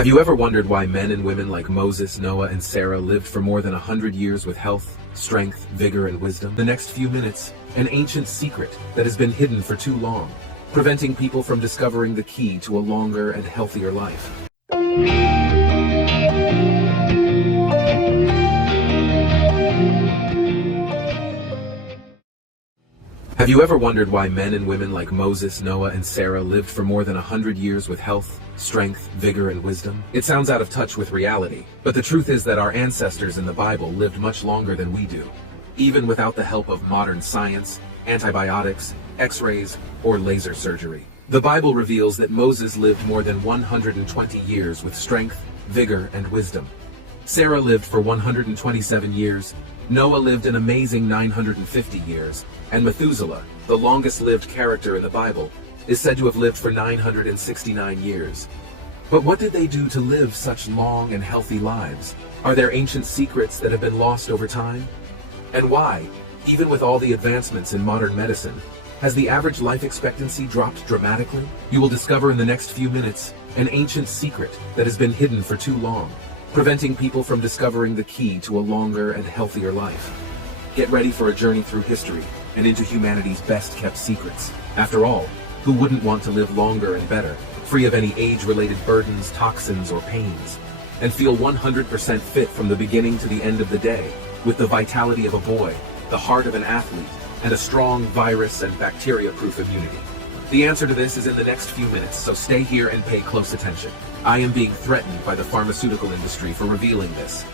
Have you ever wondered why men and women like Moses, Noah, and Sarah lived for more than 100 years with health, strength, vigor, and wisdom? The next few minutes, an ancient secret that has been hidden for too long, preventing people from discovering the key to a longer and healthier life. Have you ever wondered why men and women like Moses, Noah, and Sarah lived for more than 100 years with health, strength, vigor, and wisdom? It sounds out of touch with reality, but the truth is that our ancestors in the Bible lived much longer than we do, even without the help of modern science, antibiotics, x-rays, or laser surgery. The Bible reveals that Moses lived more than 120 years with strength, vigor, and wisdom. Sarah lived for 127 years, Noah lived an amazing 950 years, and Methuselah, the longest-lived character in the Bible, is said to have lived for 969 years. But what did they do to live such long and healthy lives? Are there ancient secrets that have been lost over time? And why, even with all the advancements in modern medicine, has the average life expectancy dropped dramatically? You will discover in the next few minutes an ancient secret that has been hidden for too long, preventing people from discovering the key to a longer and healthier life. Get ready for a journey through history and into humanity's best-kept secrets. After all, who wouldn't want to live longer and better, free of any age-related burdens, toxins, or pains, and feel 100% fit from the beginning to the end of the day, with the vitality of a boy, the heart of an athlete, and a strong virus and bacteria-proof immunity? The answer to this is in the next few minutes, so stay here and pay close attention. I am being threatened by the pharmaceutical industry for revealing this.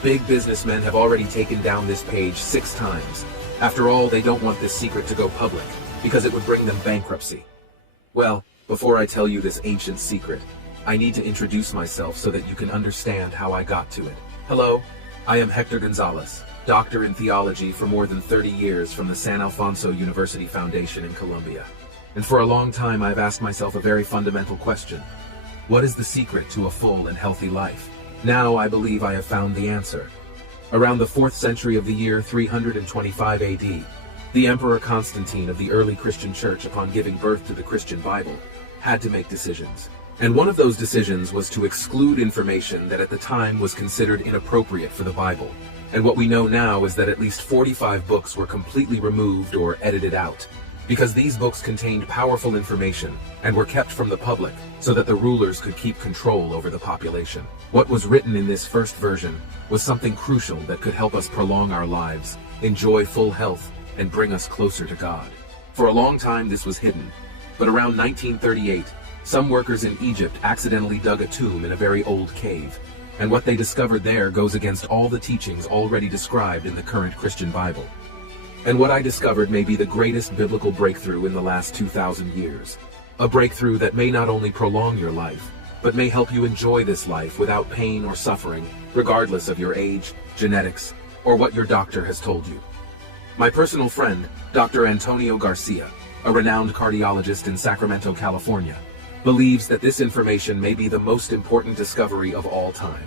Big businessmen have already taken down this page 6 times. After all, they don't want this secret to go public, because it would bring them bankruptcy. Well, before I tell you this ancient secret, I need to introduce myself so that you can understand how I got to it. Hello, I am Hector Gonzalez, doctor in theology for more than 30 years from the San Alfonso University Foundation in Colombia. And for a long time I've asked myself a very fundamental question. What is the secret to a full and healthy life? Now I believe I have found the answer. Around the 4th century of the year 325 AD, the Emperor Constantine of the early Christian Church, upon giving birth to the Christian Bible, had to make decisions. And one of those decisions was to exclude information that at the time was considered inappropriate for the Bible. And what we know now is that at least 45 books were completely removed or edited out, because these books contained powerful information and were kept from the public so that the rulers could keep control over the population. What was written in this first version was something crucial that could help us prolong our lives, enjoy full health, and bring us closer to God. For a long time this was hidden, but around 1938, some workers in Egypt accidentally dug a tomb in a very old cave, and what they discovered there goes against all the teachings already described in the current Christian Bible. And what I discovered may be the greatest biblical breakthrough in the last 2,000 years. A breakthrough that may not only prolong your life, but may help you enjoy this life without pain or suffering, regardless of your age, genetics, or what your doctor has told you. My personal friend, Dr. Antonio Garcia, a renowned cardiologist in Sacramento, California, believes that this information may be the most important discovery of all time.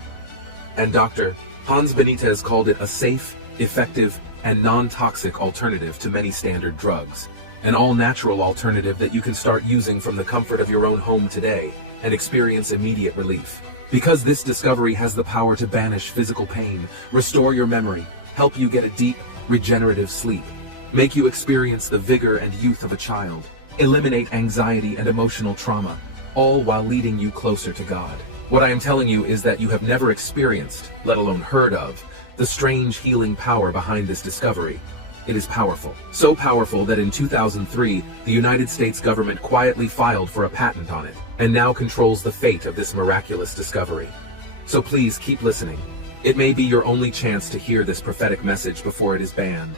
And Dr. Hans Benitez called it a safe, effective, and non-toxic alternative to many standard drugs. An all-natural alternative that you can start using from the comfort of your own home today and experience immediate relief. Because this discovery has the power to banish physical pain, restore your memory, help you get a deep, regenerative sleep, make you experience the vigor and youth of a child, eliminate anxiety and emotional trauma, all while leading you closer to God. What I am telling you is that you have never experienced, let alone heard of, the strange healing power behind this discovery. It is powerful. So powerful that in 2003, the United States government quietly filed for a patent on it, and now controls the fate of this miraculous discovery. So please keep listening. It may be your only chance to hear this prophetic message before it is banned.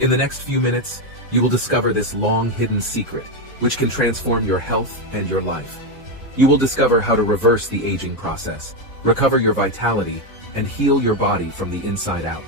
In the next few minutes, you will discover this long-hidden secret, which can transform your health and your life. You will discover how to reverse the aging process, recover your vitality, and heal your body from the inside out.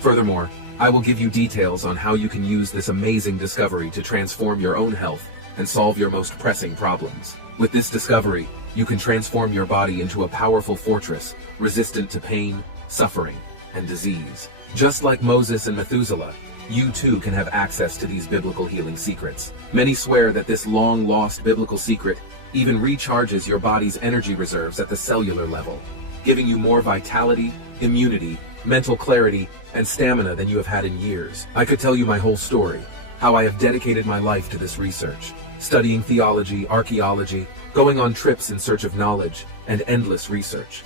Furthermore, I will give you details on how you can use this amazing discovery to transform your own health and solve your most pressing problems. With this discovery, you can transform your body into a powerful fortress, resistant to pain, suffering, and disease. Just like Moses and Methuselah, you too can have access to these biblical healing secrets. Many swear that this long-lost biblical secret even recharges your body's energy reserves at the cellular level, giving you more vitality, immunity, mental clarity, and stamina than you have had in years. I could tell you my whole story, how I have dedicated my life to this research, studying theology, archaeology, going on trips in search of knowledge, and endless research.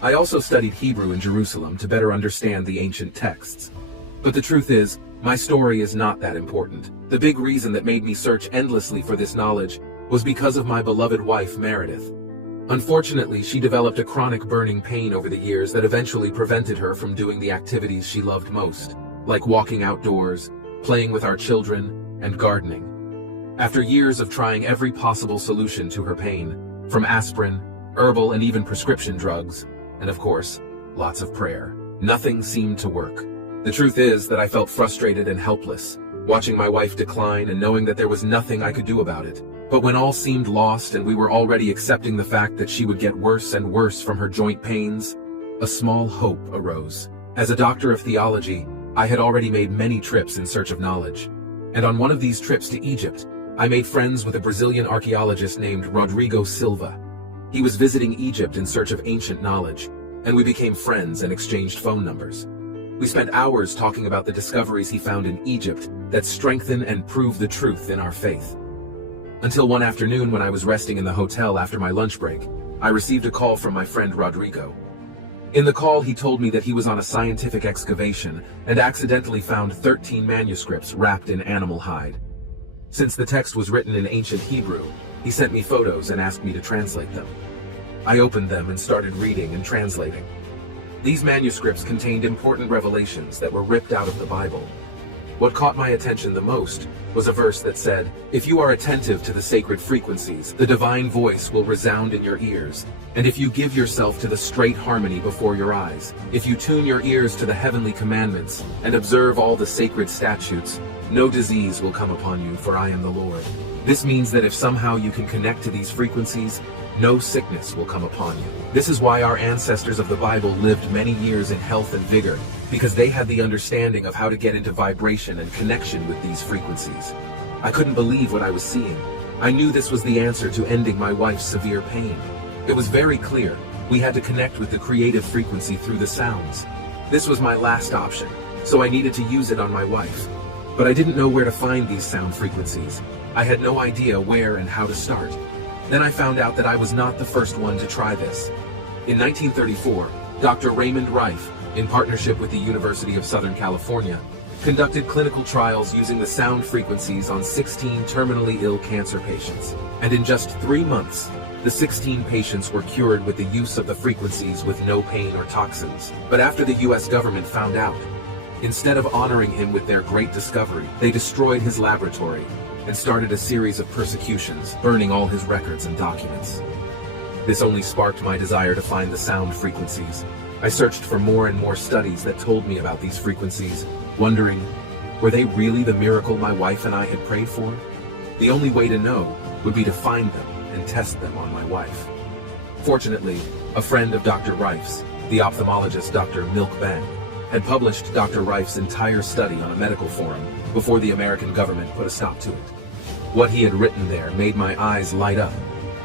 I also studied Hebrew in Jerusalem to better understand the ancient texts. But the truth is, my story is not that important. The big reason that made me search endlessly for this knowledge was because of my beloved wife, Meredith. Unfortunately, she developed a chronic burning pain over the years that eventually prevented her from doing the activities she loved most, like walking outdoors, playing with our children, and gardening. After years of trying every possible solution to her pain, from aspirin, herbal, and even prescription drugs, and of course, lots of prayer, nothing seemed to work. The truth is that I felt frustrated and helpless, watching my wife decline and knowing that there was nothing I could do about it. But when all seemed lost and we were already accepting the fact that she would get worse and worse from her joint pains, a small hope arose. As a doctor of theology, I had already made many trips in search of knowledge. And on one of these trips to Egypt, I made friends with a Brazilian archaeologist named Rodrigo Silva. He was visiting Egypt in search of ancient knowledge, and we became friends and exchanged phone numbers. We spent hours talking about the discoveries he found in Egypt that strengthen and prove the truth in our faith. Until one afternoon when I was resting in the hotel after my lunch break, I received a call from my friend Rodrigo. In the call, he told me that he was on a scientific excavation and accidentally found 13 manuscripts wrapped in animal hide. Since the text was written in ancient Hebrew, he sent me photos and asked me to translate them. I opened them and started reading and translating. These manuscripts contained important revelations that were ripped out of the Bible. What caught my attention the most was a verse that said, "If you are attentive to the sacred frequencies, the divine voice will resound in your ears. And if you give yourself to the straight harmony before your eyes, if you tune your ears to the heavenly commandments and observe all the sacred statutes, no disease will come upon you, for I am the Lord." This means that if somehow you can connect to these frequencies, no sickness will come upon you. This is why our ancestors of the Bible lived many years in health and vigor, because they had the understanding of how to get into vibration and connection with these frequencies. I couldn't believe what I was seeing. I knew this was the answer to ending my wife's severe pain. It was very clear. We had to connect with the creative frequency through the sounds. This was my last option, so I needed to use it on my wife. But I didn't know where to find these sound frequencies. I had no idea where and how to start. Then I found out that I was not the first one to try this. In 1934, Dr. Raymond Rife, in partnership with the University of Southern California, conducted clinical trials using the sound frequencies on 16 terminally ill cancer patients. And in just 3 months, the 16 patients were cured with the use of the frequencies with no pain or toxins. But after the US government found out, instead of honoring him with their great discovery, they destroyed his laboratory and started a series of persecutions, burning all his records and documents. This only sparked my desire to find the sound frequencies. I searched for more and more studies that told me about these frequencies, wondering, were they really the miracle my wife and I had prayed for? The only way to know would be to find them and test them on my wife. Fortunately, a friend of Dr. Rife's, the ophthalmologist Dr. Milk Bang, had published Dr. Rife's entire study on a medical forum before the American government put a stop to it. What he had written there made my eyes light up.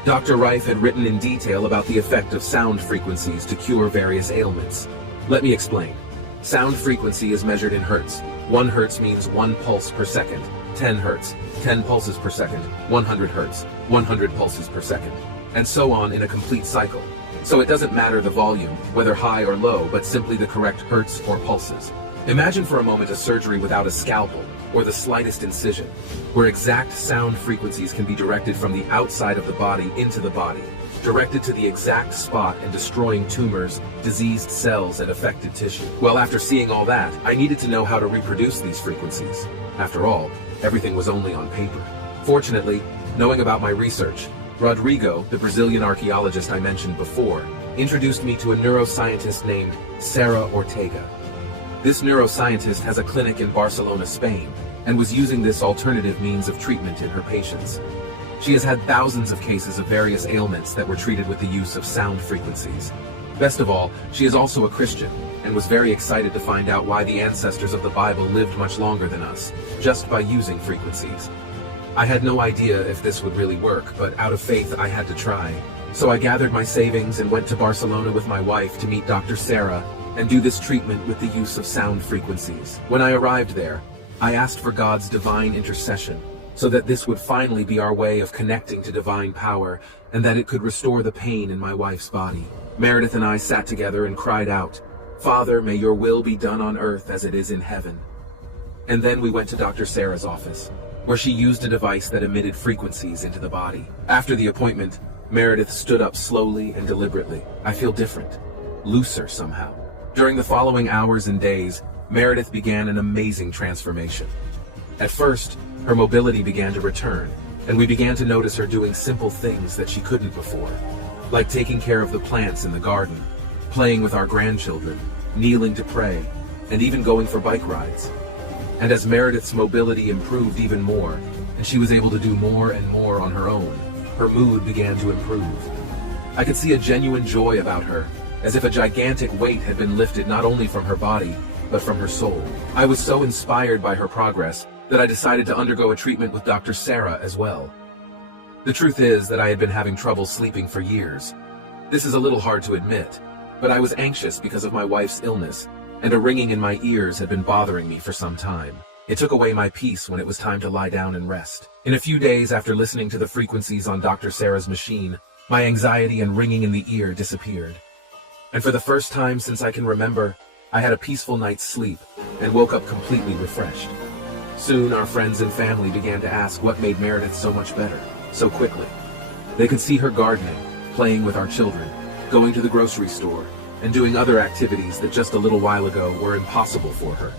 Dr. Rife had written in detail about the effect of sound frequencies to cure various ailments. Let me explain. Sound frequency is measured in hertz. 1 hertz means 1 pulse per second. 10 hertz, 10 pulses per second. 100 hertz, 100 pulses per second. And so on in a complete cycle. So it doesn't matter the volume, whether high or low, but simply the correct hertz or pulses. Imagine for a moment a surgery without a scalpel or the slightest incision, where exact sound frequencies can be directed from the outside of the body into the body, directed to the exact spot and destroying tumors, diseased cells, and affected tissue. Well, after seeing all that, I needed to know how to reproduce these frequencies. After all, everything was only on paper. Fortunately, knowing about my research, Rodrigo, the Brazilian archaeologist I mentioned before, introduced me to a neuroscientist named Sarah Ortega. This neuroscientist has a clinic in Barcelona, Spain, and was using this alternative means of treatment in her patients. She has had thousands of cases of various ailments that were treated with the use of sound frequencies. Best of all, she is also a Christian, and was very excited to find out why the ancestors of the Bible lived much longer than us, just by using frequencies. I had no idea if this would really work, but out of faith I had to try. So I gathered my savings and went to Barcelona with my wife to meet Dr. Sarah and do this treatment with the use of sound frequencies. When I arrived there, I asked for God's divine intercession so that this would finally be our way of connecting to divine power and that it could restore the pain in my wife's body. Meredith and I sat together and cried out, "Father, may your will be done on earth as it is in heaven." And then we went to Dr. Sarah's office, where she used a device that emitted frequencies into the body. After the appointment, Meredith stood up slowly and deliberately. I feel different, looser somehow. During the following hours and days, Meredith began an amazing transformation. At first, her mobility began to return, and we began to notice her doing simple things that she couldn't before, like taking care of the plants in the garden, playing with our grandchildren, kneeling to pray, and even going for bike rides. And as Meredith's mobility improved even more, and she was able to do more and more on her own, her mood began to improve. I could see a genuine joy about her, as if a gigantic weight had been lifted not only from her body, but from her soul. I was so inspired by her progress that I decided to undergo a treatment with Dr. Sarah as well. The truth is that I had been having trouble sleeping for years. This is a little hard to admit, but I was anxious because of my wife's illness, and a ringing in my ears had been bothering me for some time. It took away my peace when it was time to lie down and rest. In a few days after listening to the frequencies on Dr. Sarah's machine, my anxiety and ringing in the ear disappeared. And for the first time since I can remember, I had a peaceful night's sleep and woke up completely refreshed. Soon our friends and family began to ask what made Meredith so much better, so quickly. They could see her gardening, playing with our children, going to the grocery store, and doing other activities that just a little while ago were impossible for her.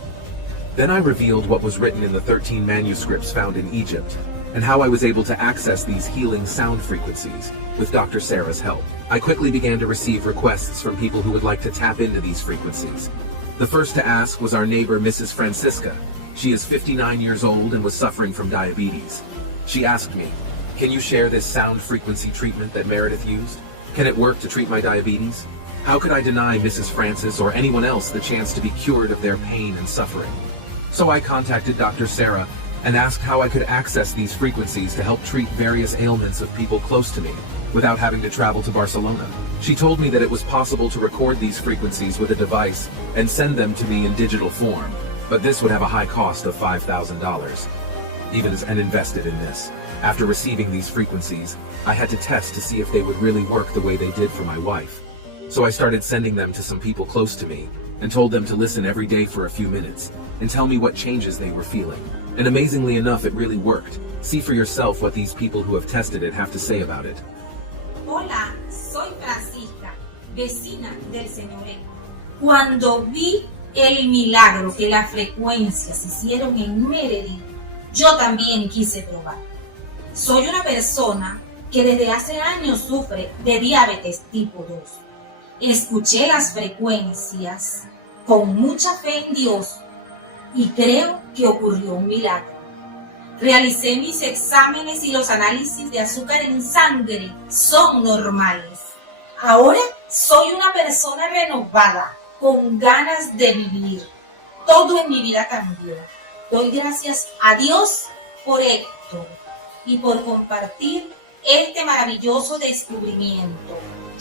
Then I revealed what was written in the 13 manuscripts found in Egypt, and how I was able to access these healing sound frequencies with Dr. Sarah's help. I quickly began to receive requests from people who would like to tap into these frequencies. The first to ask was our neighbor, Mrs. Francisca. She is 59 years old and was suffering from diabetes. She asked me, "Can you share this sound frequency treatment that Meredith used? Can it work to treat my diabetes?" How could I deny Mrs. Francis or anyone else the chance to be cured of their pain and suffering? So I contacted Dr. Sarah and asked how I could access these frequencies to help treat various ailments of people close to me without having to travel to Barcelona. She told me that it was possible to record these frequencies with a device and send them to me in digital form, but this would have a high cost of $5,000. And invested in this. After receiving these frequencies, I had to test to see if they would really work the way they did for my wife. So I started sending them to some people close to me and told them to listen every day for a few minutes and tell me what changes they were feeling. And amazingly enough, it really worked. See for yourself what these people who have tested it have to say about it. Hola, soy Francisca, vecina del Señor. Cuando vi el milagro que las frecuencias hicieron en Meredith, yo también quise probar. Soy una persona que desde hace años sufre de diabetes tipo 2. Escuché las frecuencias con mucha fe en Dios y creo que ocurrió un milagro. Realicé mis exámenes y los análisis de azúcar en sangre son normales. Ahora soy una persona renovada, con ganas de vivir. Todo en mi vida cambió. Doy gracias a Dios por esto y por compartir este maravilloso descubrimiento.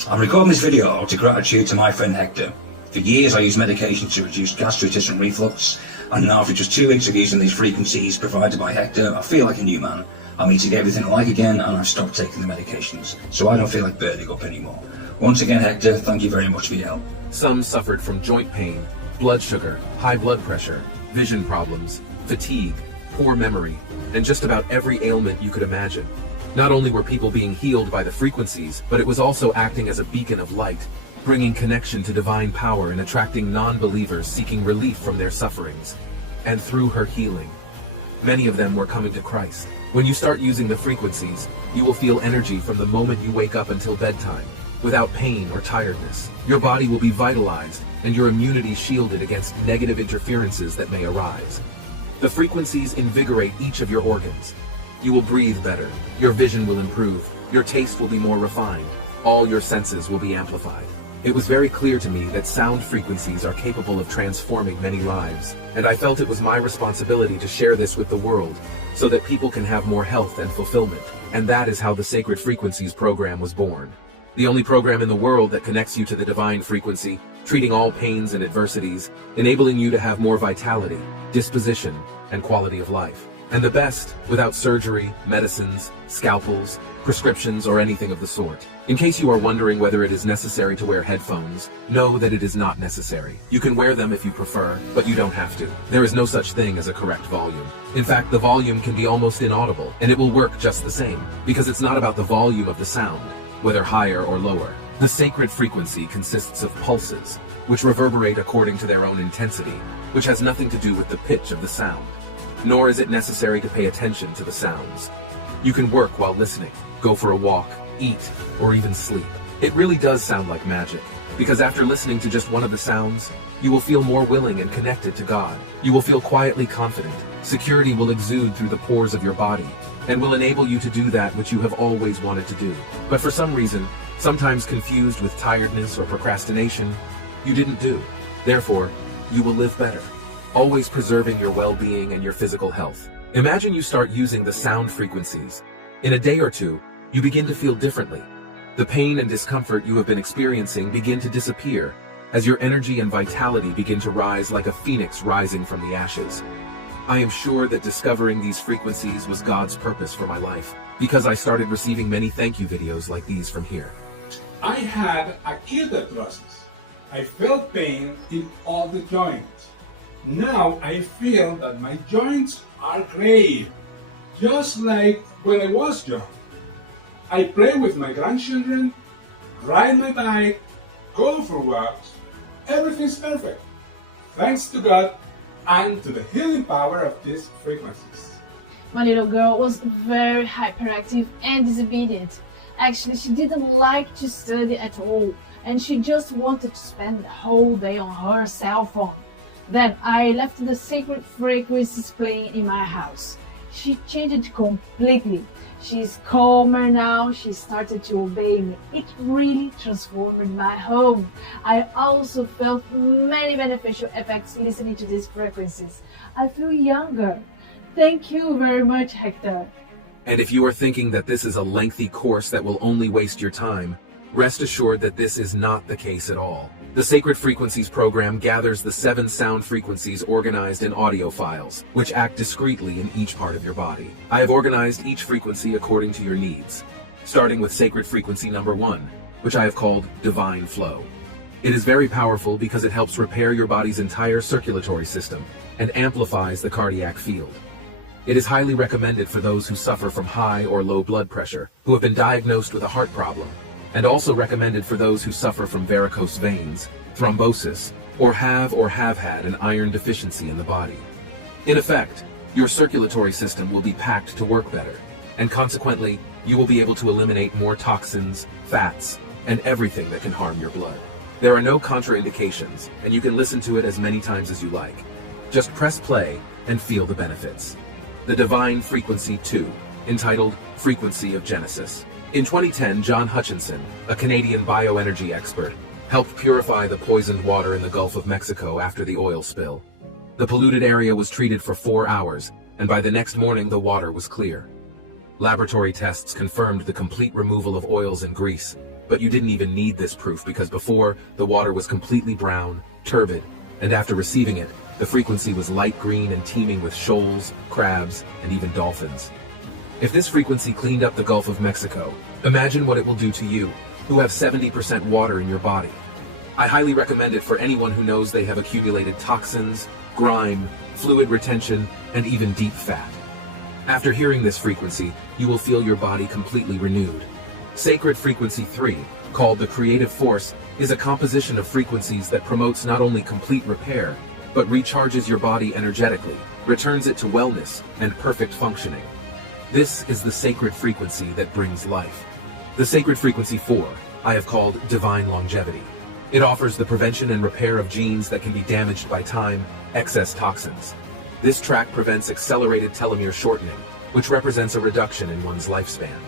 I'm recording this video out of gratitude to my friend Hector. For years I used medication to reduce gastritis and reflux, and now after just 2 weeks of using these frequencies provided by Hector, I feel like a new man. I'm eating everything I like again, and I've stopped taking the medications, so I don't feel like burning up anymore. Once again, Hector, thank you very much for your help. Some suffered from joint pain, blood sugar, high blood pressure, vision problems, fatigue, poor memory, and just about every ailment you could imagine. Not only were people being healed by the frequencies, but it was also acting as a beacon of light, bringing connection to divine power and attracting non-believers seeking relief from their sufferings. And through her healing, many of them were coming to Christ. When you start using the frequencies, you will feel energy from the moment you wake up until bedtime, without pain or tiredness. Your body will be vitalized and your immunity shielded against negative interferences that may arise. The frequencies invigorate each of your organs. You will breathe better, your vision will improve, your taste will be more refined, all your senses will be amplified. It was very clear to me that sound frequencies are capable of transforming many lives, and I felt it was my responsibility to share this with the world so that people can have more health and fulfillment. And that is how the Sacred Frequencies program was born. The only program in the world that connects you to the divine frequency, treating all pains and adversities, enabling you to have more vitality, disposition, and quality of life. And the best, without surgery, medicines, scalpels, prescriptions, or anything of the sort. In case you are wondering whether it is necessary to wear headphones, know that it is not necessary. You can wear them if you prefer, but you don't have to. There is no such thing as a correct volume. In fact, the volume can be almost inaudible, and it will work just the same, because it's not about the volume of the sound, whether higher or lower. The sacred frequency consists of pulses, which reverberate according to their own intensity, which has nothing to do with the pitch of the sound. Nor is it necessary to pay attention to the sounds. You can work while listening, go for a walk, eat, or even sleep. It really does sound like magic, because after listening to just one of the sounds, you will feel more willing and connected to God. You will feel quietly confident. Security will exude through the pores of your body, and will enable you to do that which you have always wanted to do. But for some reason, sometimes confused with tiredness or procrastination, you didn't do. Therefore, you will live better, always preserving your well-being and your physical health. Imagine you start using the sound frequencies. In a day or two, you begin to feel differently. The pain and discomfort you have been experiencing begin to disappear as your energy and vitality begin to rise like a phoenix rising from the ashes. I am sure that discovering these frequencies was God's purpose for my life, because I started receiving many thank you videos like these from here. I had acute arthrosis. I felt pain in all the joints. Now I feel that my joints are great, just like when I was young. I play with my grandchildren, ride my bike, go for walks. Everything's perfect, thanks to God and to the healing power of these frequencies. My little girl was very hyperactive and disobedient. Actually, she didn't like to study at all, and she just wanted to spend the whole day on her cell phone. Then I left the sacred frequencies playing in my house. She changed completely. She's calmer now. She started to obey me. It really transformed my home. I also felt many beneficial effects listening to these frequencies. I feel younger. Thank you very much, Hector. And if you are thinking that this is a lengthy course that will only waste your time, rest assured that this is not the case at all. The Sacred Frequencies program gathers the 7 sound frequencies organized in audio files, which act discreetly in each part of your body. I have organized each frequency according to your needs, starting with Sacred Frequency number 1, which I have called Divine Flow. It is very powerful because it helps repair your body's entire circulatory system and amplifies the cardiac field. It is highly recommended for those who suffer from high or low blood pressure, who have been diagnosed with a heart problem, and also recommended for those who suffer from varicose veins, thrombosis, or have had an iron deficiency in the body. In effect, your circulatory system will be packed to work better, and consequently, you will be able to eliminate more toxins, fats, and everything that can harm your blood. There are no contraindications, and you can listen to it as many times as you like. Just press play and feel the benefits. The Divine Frequency 2, entitled Frequency of Genesis. In 2010, John Hutchinson, a Canadian bioenergy expert, helped purify the poisoned water in the Gulf of Mexico after the oil spill. The polluted area was treated for 4 hours, and by the next morning the water was clear. Laboratory tests confirmed the complete removal of oils and grease, but you didn't even need this proof because before, the water was completely brown, turbid, and after receiving it, the frequency was light green and teeming with shoals, crabs, and even dolphins. If this frequency cleaned up the Gulf of Mexico, imagine what it will do to you, who have 70% water in your body. I highly recommend it for anyone who knows they have accumulated toxins, grime, fluid retention, and even deep fat. After hearing this frequency, you will feel your body completely renewed. Sacred Frequency 3, called the Creative Force, is a composition of frequencies that promotes not only complete repair, but recharges your body energetically, returns it to wellness and perfect functioning. This is the sacred frequency that brings life. The Sacred Frequency 4, I have called Divine Longevity. It offers the prevention and repair of genes that can be damaged by time, excess toxins. This track prevents accelerated telomere shortening, which represents a reduction in one's lifespan.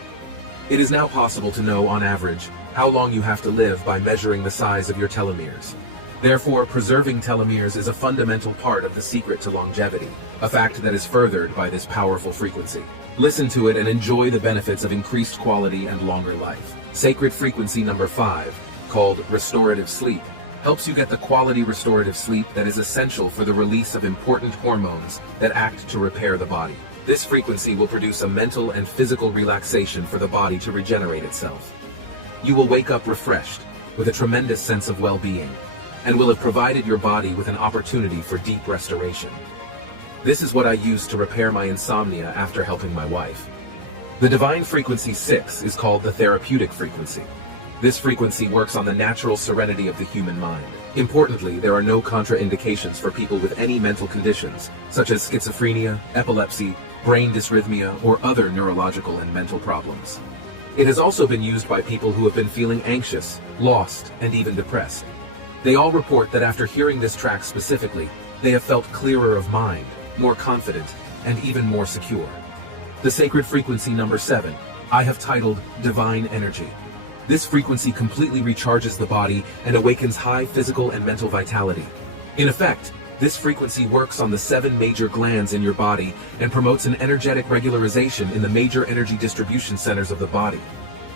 It is now possible to know, on average, how long you have to live by measuring the size of your telomeres. Therefore, preserving telomeres is a fundamental part of the secret to longevity, a fact that is furthered by this powerful frequency. Listen to it and enjoy the benefits of increased quality and longer life. Sacred frequency number 5, called restorative sleep, helps you get the quality restorative sleep that is essential for the release of important hormones that act to repair the body. This frequency will produce a mental and physical relaxation for the body to regenerate itself. You will wake up refreshed, with a tremendous sense of well-being, and will have provided your body with an opportunity for deep restoration. This is what I used to repair my insomnia after helping my wife. The divine frequency 6 is called the therapeutic frequency. This frequency works on the natural serenity of the human mind. Importantly, there are no contraindications for people with any mental conditions, such as schizophrenia, epilepsy, brain dysrhythmia, or other neurological and mental problems. It has also been used by people who have been feeling anxious, lost, and even depressed. They all report that after hearing this track specifically, they have felt clearer of mind, more confident, and even more secure. The sacred frequency number 7, I have titled Divine Energy. This frequency completely recharges the body and awakens high physical and mental vitality. In effect, this frequency works on the 7 major glands in your body and promotes an energetic regularization in the major energy distribution centers of the body.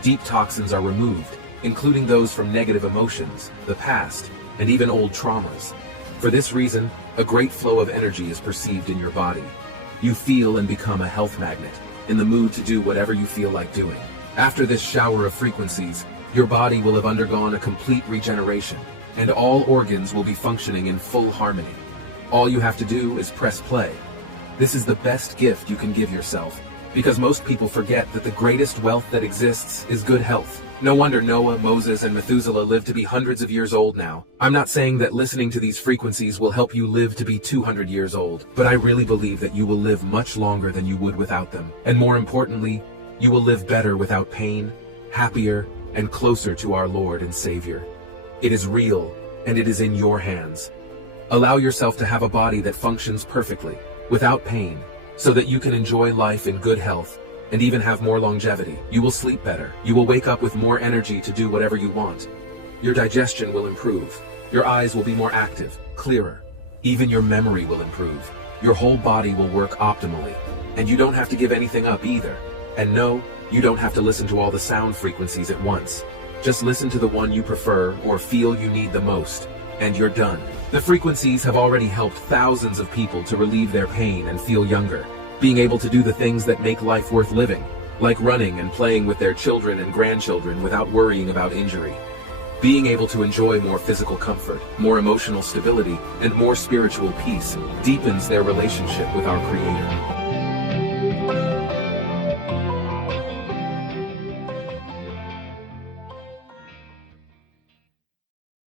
Deep toxins are removed, including those from negative emotions, the past, and even old traumas. For this reason, a great flow of energy is perceived in your body. You feel and become a health magnet, in the mood to do whatever you feel like doing. After this shower of frequencies, your body will have undergone a complete regeneration, and all organs will be functioning in full harmony. All you have to do is press play. This is the best gift you can give yourself, because most people forget that the greatest wealth that exists is good health. No wonder Noah, Moses, and Methuselah lived to be hundreds of years old now. I'm not saying that listening to these frequencies will help you live to be 200 years old, but I really believe that you will live much longer than you would without them. And more importantly, you will live better without pain, happier, and closer to our Lord and Savior. It is real, and it is in your hands. Allow yourself to have a body that functions perfectly, without pain, so that you can enjoy life in good health, and even have more longevity. You will sleep better. You will wake up with more energy to do whatever you want. Your digestion will improve. Your eyes will be more active, clearer. Even your memory will improve. Your whole body will work optimally, and you don't have to give anything up either. And no, you don't have to listen to all the sound frequencies at once. Just listen to the one you prefer or feel you need the most, and you're done. The frequencies have already helped thousands of people to relieve their pain and feel younger, being able to do the things that make life worth living, like running and playing with their children and grandchildren without worrying about injury. Being able to enjoy more physical comfort, more emotional stability, and more spiritual peace deepens their relationship with our Creator.